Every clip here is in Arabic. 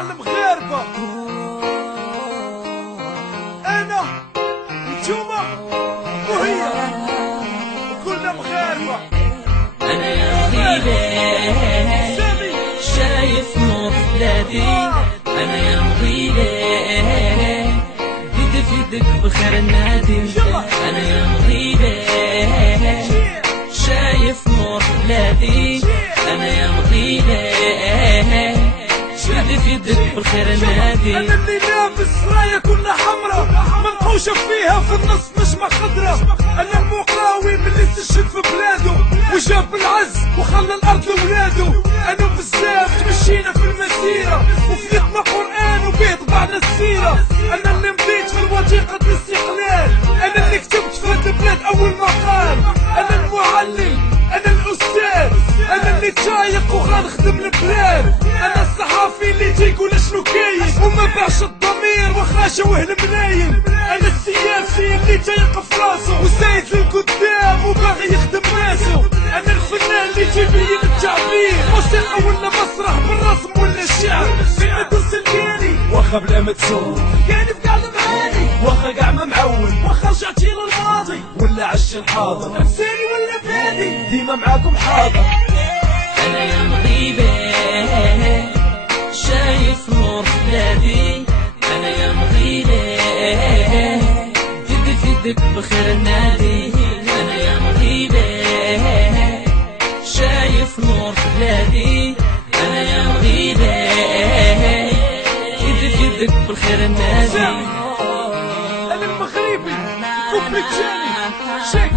على المغاربة. انا وانتوما وهي كلنا مغاربة. انا يا مغيبة شايف نور بلادي، انا يا مغيبة يد في يدك بخير النادي. انا يا مغيبة شايف نور بلادي، انا يا مغيبة يد في يدك بخير النادي. انا اللي لابس راية كلها حمرا منقوشة فيها في النص نجمة خضرا. انا المقراوي اللي استشهد في بلاده وجاب العز وخلى الارض لولاده. انا بزاف تمشينا في المسيرة وفيتنا قرآن وبيه طبعنا السيرة. انا اللي مضيت في الوثيقة الاستقلال، انا اللي كتبت في هاد البلاد اول مقال. انا المعلم، انا الاستاذ، انا اللي تايق وغنخدم البلاد. انا الصحافي اللي تيقول شنو كاين وما باعش الضمير واخا شوه المنايم. انا السياسي اللي تايق في راسو وزايد للقدام وباغي يخدم راسو. انا الفنان اللي تيبين التعبير، موسيقى ولا مسرح بالرسم ولا الشعر. فين دوس الكاني واخا بلا ما تسول، كاني في قاع المعاني واخا كاع ما معول، واخا رجعتي للماضي ولا عش الحاضر. انساني ولا بادي ديما معاكم حاضر. انا يا مغيبة شايف نور بلادي، انا يا مغيبة يد في يدك بخير النادي. انا يا مغيبة شايف نور بلادي، انا يا مغيبة يد في يدك بالخير النادي. انا المغربي كوبلي الثاني شيك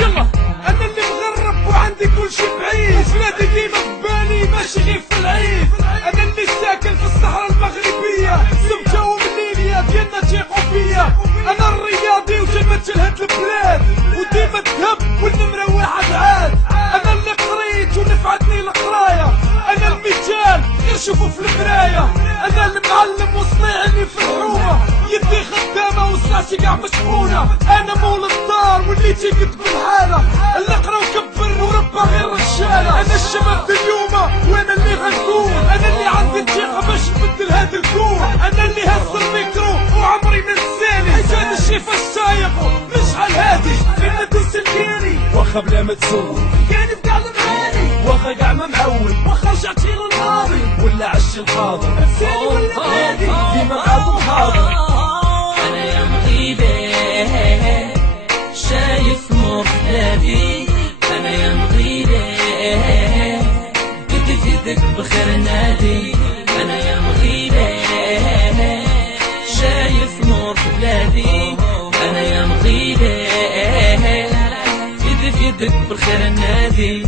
يلا. انا اللي مغرب وعندي كل شي بعيد، بلادي ديما في بالي ماشي غير في العيد. انا اللي ساكن في الصحراء المغربية، سمتة ومليليا ديالنا تيقوا بيا. انا الرياضي وتمثل هاد البلاد وديما تهب والنمرة واحد عاد. انا اللي قريت ونفعتني القراية، انا المثال غير شوفوا في المراية. انا المعلم وصنيعني في الحومة، يدي خدامة وصلاتي قاع مشحونة. انا مول الدار واللي تيقد بالحالة، اللي قرا وكبر وربى غير رجالة. انا الشباب اليوم وانا اللي غنكون، انا اللي عندي الثقة باش نبدل هاد الكون. انا اللي هز الميكرو وعمري ما نساني، حيت هاد الشي فاش سايق مشعل هادي. فين دوس الكاني واخا بلا ما تسول، كاني في قاع المعاني واخا كاع ما معول، واخا رجعتي للماضي ولا عش الحاضر. انساني ولا بادي ديما معاكم حاضر. انا يا مغيبة شايف نور بلادي، انا يا مغيبة يد في يدك بخير النادي. انا يا مغيبة شايف نور بلادي، انا يا مغيبة يد في يدك بالخير النادي.